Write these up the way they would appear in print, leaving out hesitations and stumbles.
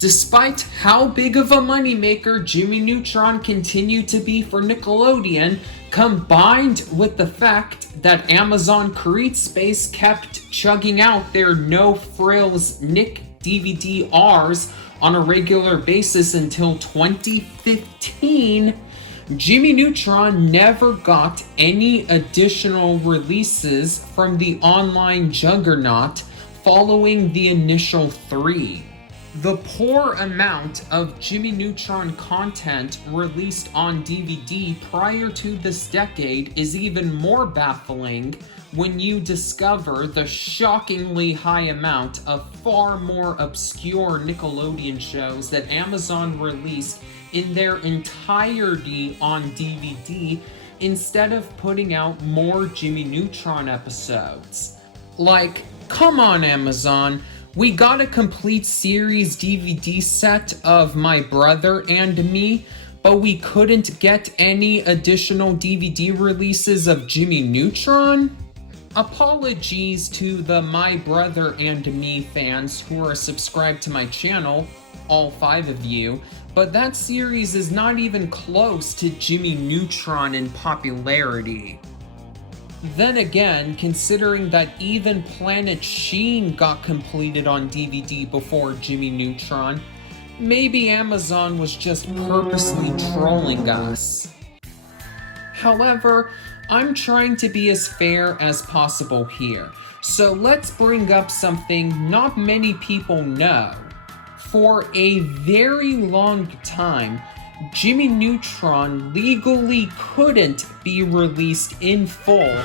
Despite how big of a moneymaker Jimmy Neutron continued to be for Nickelodeon, combined with the fact that Amazon CreateSpace kept chugging out their no frills Nick DVD-Rs on a regular basis until 2015, Jimmy Neutron never got any additional releases from the online juggernaut following the initial 3. The poor amount of Jimmy Neutron content released on DVD prior to this decade is even more baffling when you discover the shockingly high amount of far more obscure Nickelodeon shows that Amazon released in their entirety on DVD instead of putting out more Jimmy Neutron episodes. Like, come on Amazon, we got a complete series DVD set of My Brother and Me, but we couldn't get any additional DVD releases of Jimmy Neutron? Apologies to the My Brother and Me fans who are subscribed to my channel, all 5 of you, but that series is not even close to Jimmy Neutron in popularity. Then again, considering that even Planet Sheen got completed on DVD before Jimmy Neutron, maybe Amazon was just purposely trolling us. However, I'm trying to be as fair as possible here, so let's bring up something not many people know. For a very long time, Jimmy Neutron legally couldn't be released in full,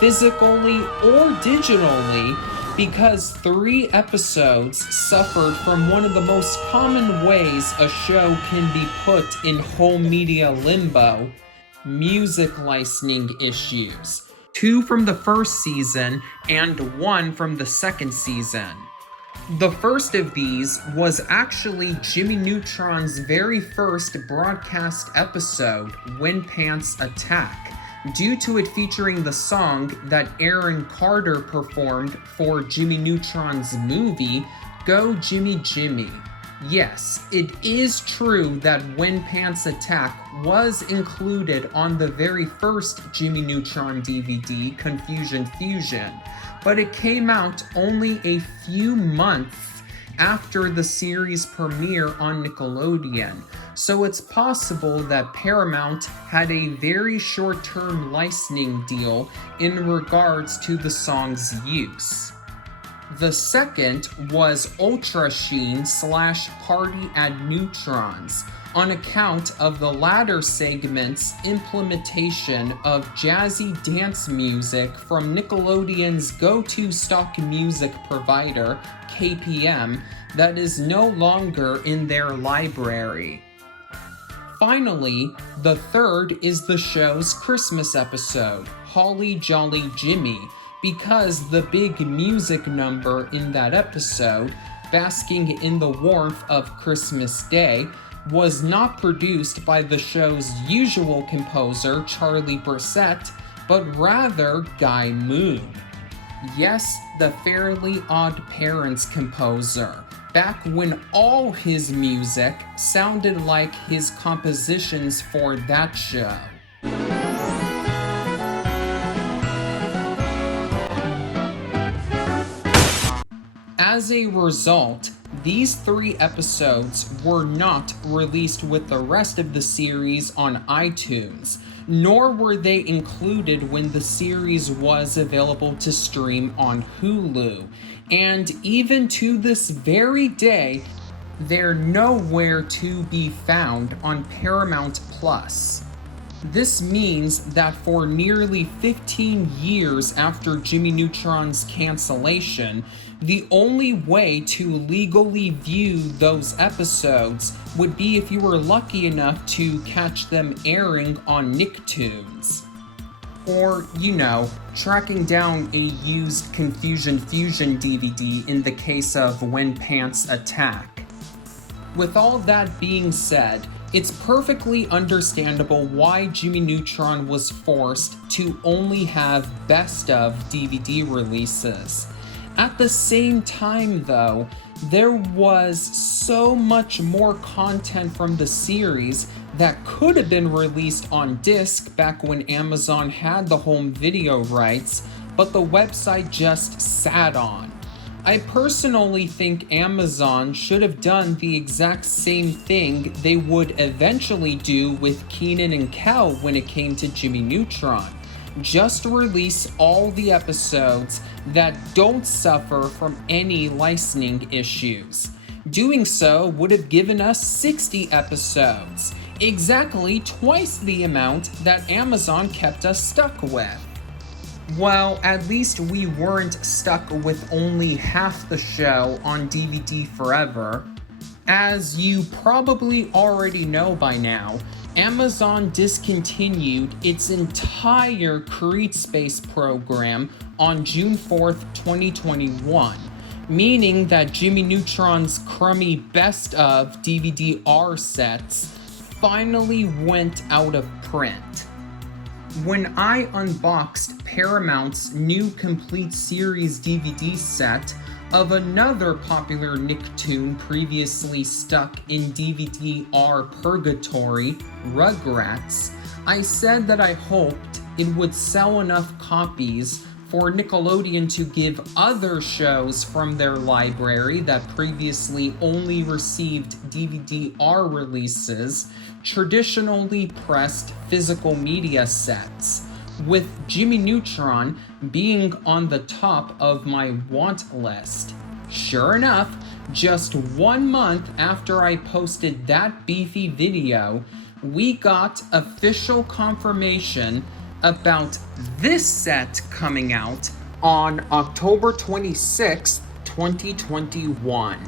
physically or digitally, because 3 episodes suffered from one of the most common ways a show can be put in home media limbo: music licensing issues. 2 from the first season and 1 from the second season. The first of these was actually Jimmy Neutron's very first broadcast episode, When Pants Attack, due to it featuring the song that Aaron Carter performed for Jimmy Neutron's movie, Go Jimmy Jimmy. Yes, it is true that When Pants Attack was included on the very first Jimmy Neutron DVD, Confusion Fusion, but it came out only a few months after the series premiere on Nickelodeon, so it's possible that Paramount had a very short-term licensing deal in regards to the song's use. The second was Ultra Sheen / Party at Neutrons, on account of the latter segment's implementation of jazzy dance music from Nickelodeon's go-to stock music provider, KPM, that is no longer in their library. Finally, the third is the show's Christmas episode, Holly Jolly Jimmy, because the big music number in that episode, basking in the warmth of Christmas Day, was not produced by the show's usual composer, Charlie Brissett, but rather Guy Moon. Yes, the Fairly Odd Parents composer, back when all his music sounded like his compositions for that show. As a result, these 3 episodes were not released with the rest of the series on iTunes, nor were they included when the series was available to stream on Hulu, and even to this very day, they're nowhere to be found on Paramount Plus. This means that for nearly 15 years after Jimmy Neutron's cancellation, the only way to legally view those episodes would be if you were lucky enough to catch them airing on Nicktoons. Or, tracking down a used Confusion Fusion DVD in the case of When Pants Attack. With all that being said, it's perfectly understandable why Jimmy Neutron was forced to only have best of DVD releases. At the same time, though, there was so much more content from the series that could have been released on disc back when Amazon had the home video rights, but the website just sat on. I personally think Amazon should have done the exact same thing they would eventually do with Kenan and Kel when it came to Jimmy Neutron. Just release all the episodes that don't suffer from any licensing issues. Doing so would have given us 60 episodes, exactly twice the amount that Amazon kept us stuck with. Well, at least we weren't stuck with only half the show on DVD forever. As you probably already know by now, Amazon discontinued its entire Create Space program on June 4th, 2021, meaning that Jimmy Neutron's crummy best of DVD-R sets finally went out of print. When I unboxed Paramount's new complete series DVD set of another popular Nicktoon previously stuck in DVD-R purgatory, Rugrats, I said that I hoped it would sell enough copies for Nickelodeon to give other shows from their library that previously only received DVD-R releases traditionally pressed physical media sets, with Jimmy Neutron being on the top of my want list. Sure enough, just 1 month after I posted that beefy video, we got official confirmation about this set coming out on October 26, 2021.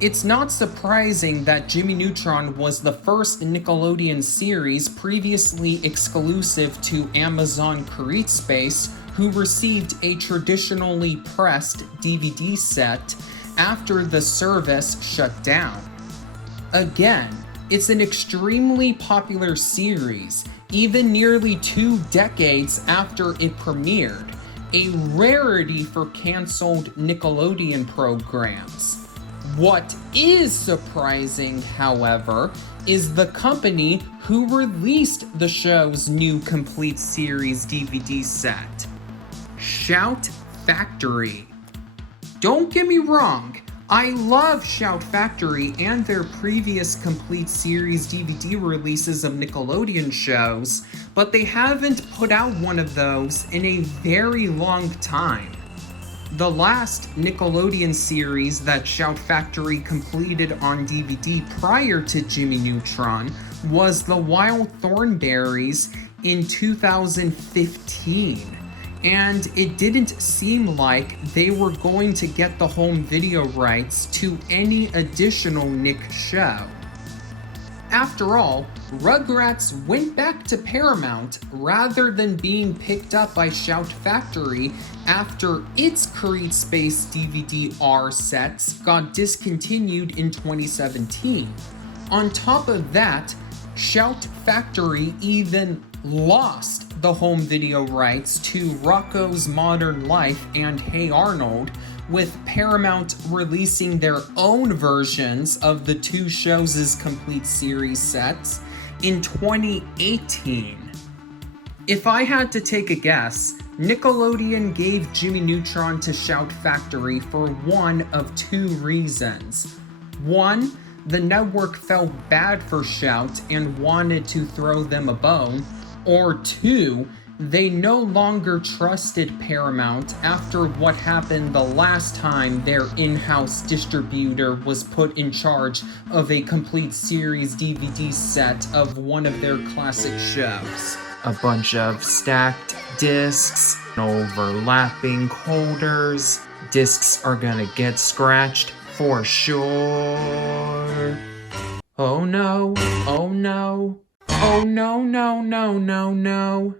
It's not surprising that Jimmy Neutron was the first Nickelodeon series previously exclusive to Amazon Create Space who received a traditionally pressed DVD set after the service shut down. Again, it's an extremely popular series, even nearly 2 decades after it premiered, a rarity for canceled Nickelodeon programs. What is surprising, however, is the company who released the show's new complete series DVD set, Shout Factory. Don't get me wrong, I love Shout Factory and their previous complete series DVD releases of Nickelodeon shows, but they haven't put out one of those in a very long time. The last Nickelodeon series that Shout Factory completed on DVD prior to Jimmy Neutron was The Wild Thornberrys in 2015, and it didn't seem like they were going to get the home video rights to any additional Nick show. After all, Rugrats went back to Paramount rather than being picked up by Shout Factory after its Create Space DVD-R sets got discontinued in 2017. On top of that, Shout Factory even lost the home video rights to Rocko's Modern Life and Hey Arnold, with Paramount releasing their own versions of the two shows' complete series sets in 2018. If I had to take a guess, Nickelodeon gave Jimmy Neutron to Shout Factory for one of 2 reasons. 1, the network felt bad for Shout and wanted to throw them a bone, or 2, they no longer trusted Paramount after what happened the last time their in-house distributor was put in charge of a complete series DVD set of one of their classic shows. A bunch of stacked discs, overlapping holders. Discs are gonna get scratched for sure. Oh no, oh no, oh no, no, no, no, no.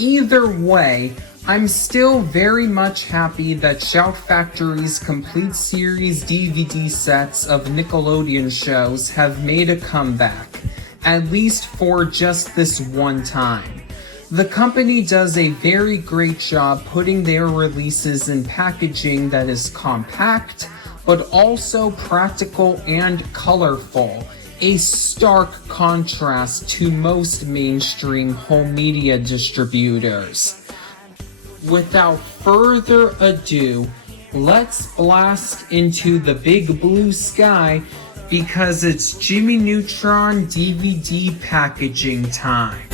Either way, I'm still very much happy that Shout Factory's complete series DVD sets of Nickelodeon shows have made a comeback, at least for just this one time. The company does a very great job putting their releases in packaging that is compact, but also practical and colorful, a stark contrast to most mainstream home media distributors. Without further ado, let's blast into the big blue sky because it's Jimmy Neutron DVD packaging time.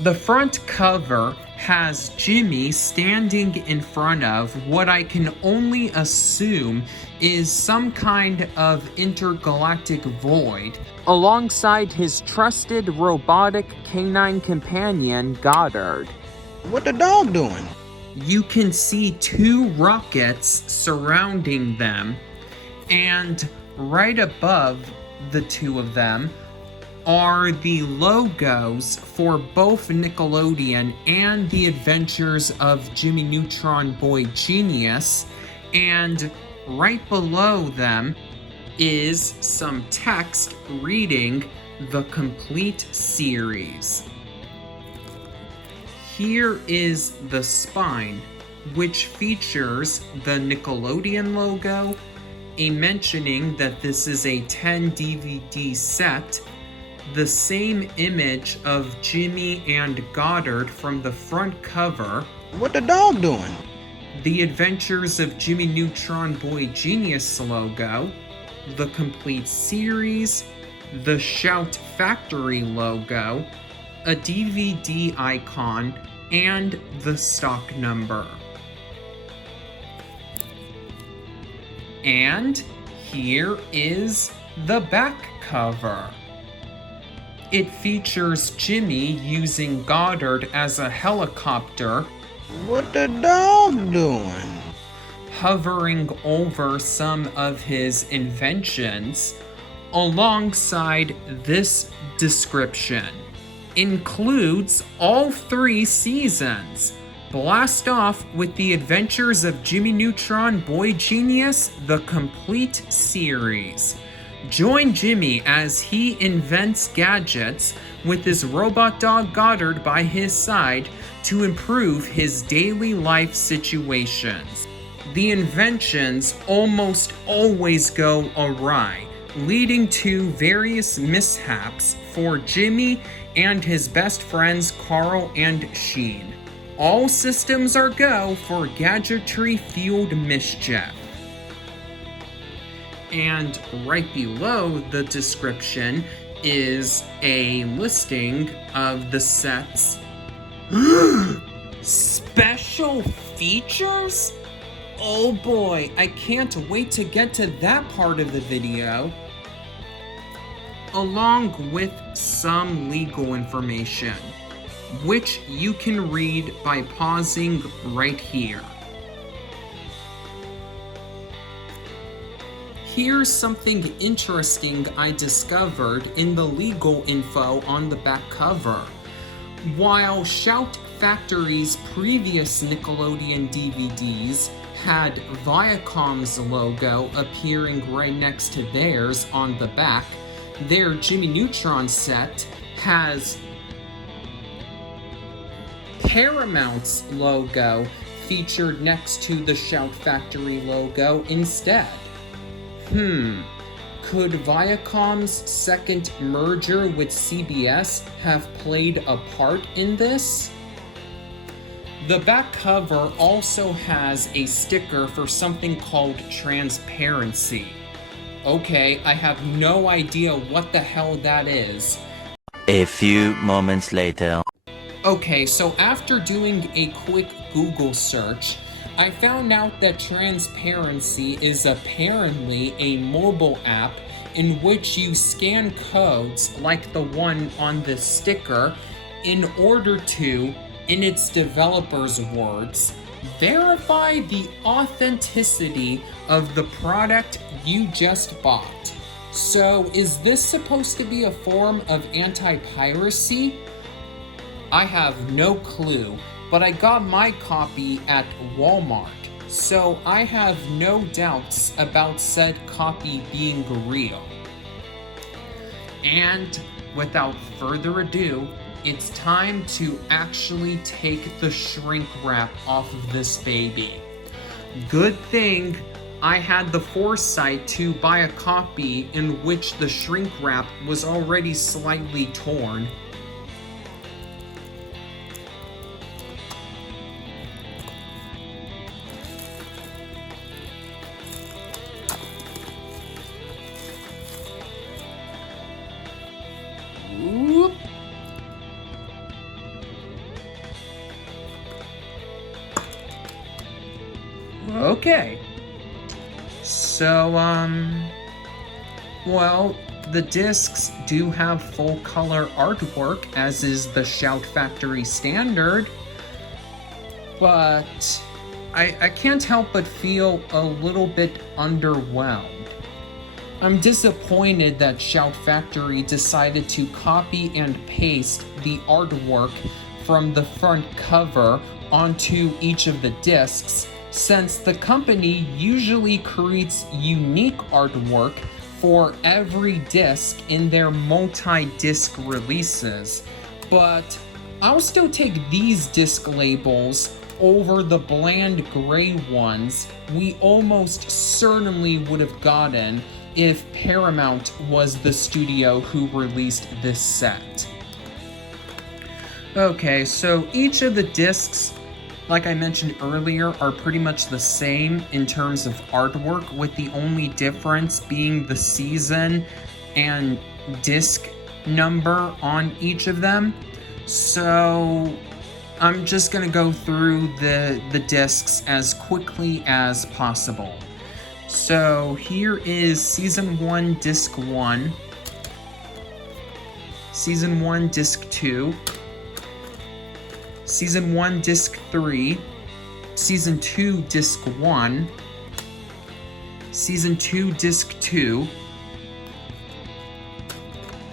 The front cover has Jimmy standing in front of what I can only assume is some kind of intergalactic void, alongside his trusted robotic canine companion, Goddard. What the dog doing? You can see two rockets surrounding them, and right above the two of them are the logos for both Nickelodeon and The Adventures of Jimmy Neutron Boy Genius, and right below them is some text reading the complete series. Here is the spine, which features the Nickelodeon logo, a mentioning that this is a 10 DVD set, the same image of Jimmy and Goddard from the front cover. What the dog doing? The Adventures of Jimmy Neutron Boy Genius logo, the complete series, the Shout Factory logo, a DVD icon, and the stock number. And here is the back cover. It features Jimmy using Goddard as a helicopter. What the dog doing? Hovering over some of his inventions, alongside this description. Includes all 3 seasons. Blast off with The Adventures of Jimmy Neutron Boy Genius, the complete series. Join Jimmy as he invents gadgets with his robot dog Goddard by his side to improve his daily life situations. The inventions almost always go awry, leading to various mishaps for Jimmy and his best friends Carl and Sheen. All systems are go for gadgetry-fueled mischief. And right below the description is a listing of the set's special features? Oh boy, I can't wait to get to that part of the video. Along with some legal information, which you can read by pausing right here. Here's something interesting I discovered in the legal info on the back cover. While Shout Factory's previous Nickelodeon DVDs had Viacom's logo appearing right next to theirs on the back, their Jimmy Neutron set has Paramount's logo featured next to the Shout Factory logo instead. Could Viacom's second merger with CBS have played a part in this? The back cover also has a sticker for something called transparency. Okay, I have no idea what the hell that is. A few moments later. Okay, so after doing a quick Google search, I found out that Transparency is apparently a mobile app in which you scan codes like the one on this sticker in order to, in its developer's words, verify the authenticity of the product you just bought. So is this supposed to be a form of anti-piracy? I have no clue, but I got my copy at Walmart, so I have no doubts about said copy being real. And without further ado, it's time to actually take the shrink wrap off of this baby. Good thing I had the foresight to buy a copy in which the shrink wrap was already slightly torn. Whoop. Okay. So, well, the discs do have full color artwork, as is the Shout Factory standard, but I can't help but feel a little bit underwhelmed. I'm disappointed that Shout Factory decided to copy and paste the artwork from the front cover onto each of the discs, since the company usually creates unique artwork for every disc in their multi-disc releases. But I'll still take these disc labels over the bland gray ones we almost certainly would have gotten if Paramount was the studio who released this set. Okay, so each of the discs, like I mentioned earlier, are pretty much the same in terms of artwork, with the only difference being the season and disc number on each of them. So I'm just gonna go through the discs as quickly as possible. So here is Season 1, Disc 1, Season 1, Disc 2, Season 1, Disc 3, Season 2, Disc 1, Season 2, Disc 2,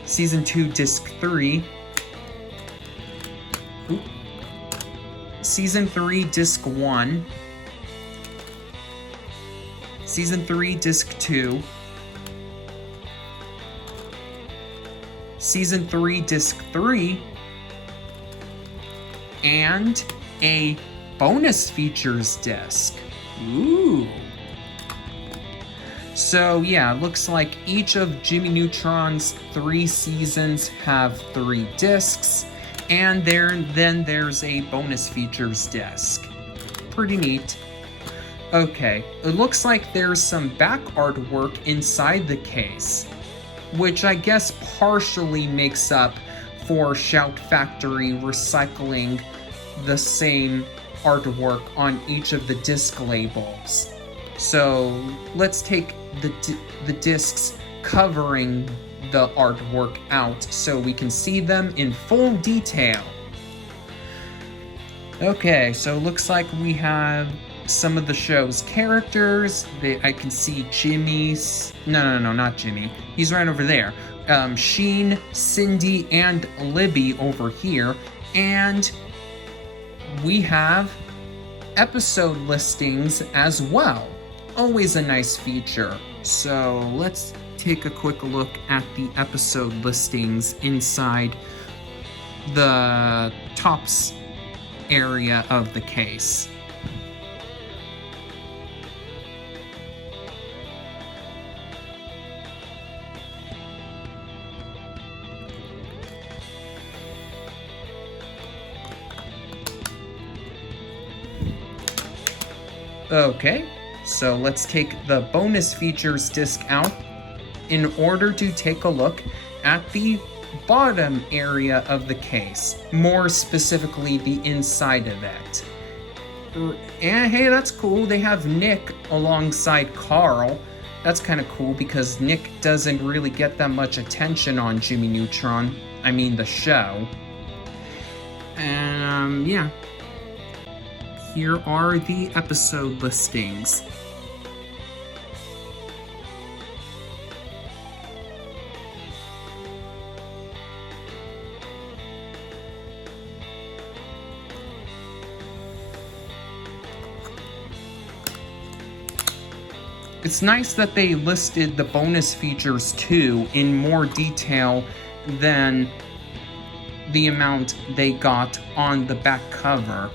Season 2, Disc 3, Season 3, Disc 1, Season 3, Disc 2, Season 3, Disc 3, and a bonus features disc. Ooh. So yeah, looks like each of Jimmy Neutron's 3 seasons have 3 discs, and then there's a bonus features disc. Pretty neat. Okay, it looks like there's some back artwork inside the case, which I guess partially makes up for Shout Factory recycling the same artwork on each of the disc labels. So let's take the discs covering the artwork out so we can see them in full detail. Okay, so looks like we have some of the show's characters. I can see Jimmy's... No, not Jimmy. He's right over there. Sheen, Cindy, and Libby over here. And we have episode listings as well. Always a nice feature. So let's take a quick look at the episode listings inside the tops area of the case. Okay, so let's take the bonus features disc out in order to take a look at the bottom area of the case, more specifically the inside of it. And hey, that's cool. They have Nick alongside Carl. That's kind of cool because Nick doesn't really get that much attention on Jimmy Neutron. I mean, the show. Yeah. Here are the episode listings. It's nice that they listed the bonus features too in more detail than the amount they got on the back cover.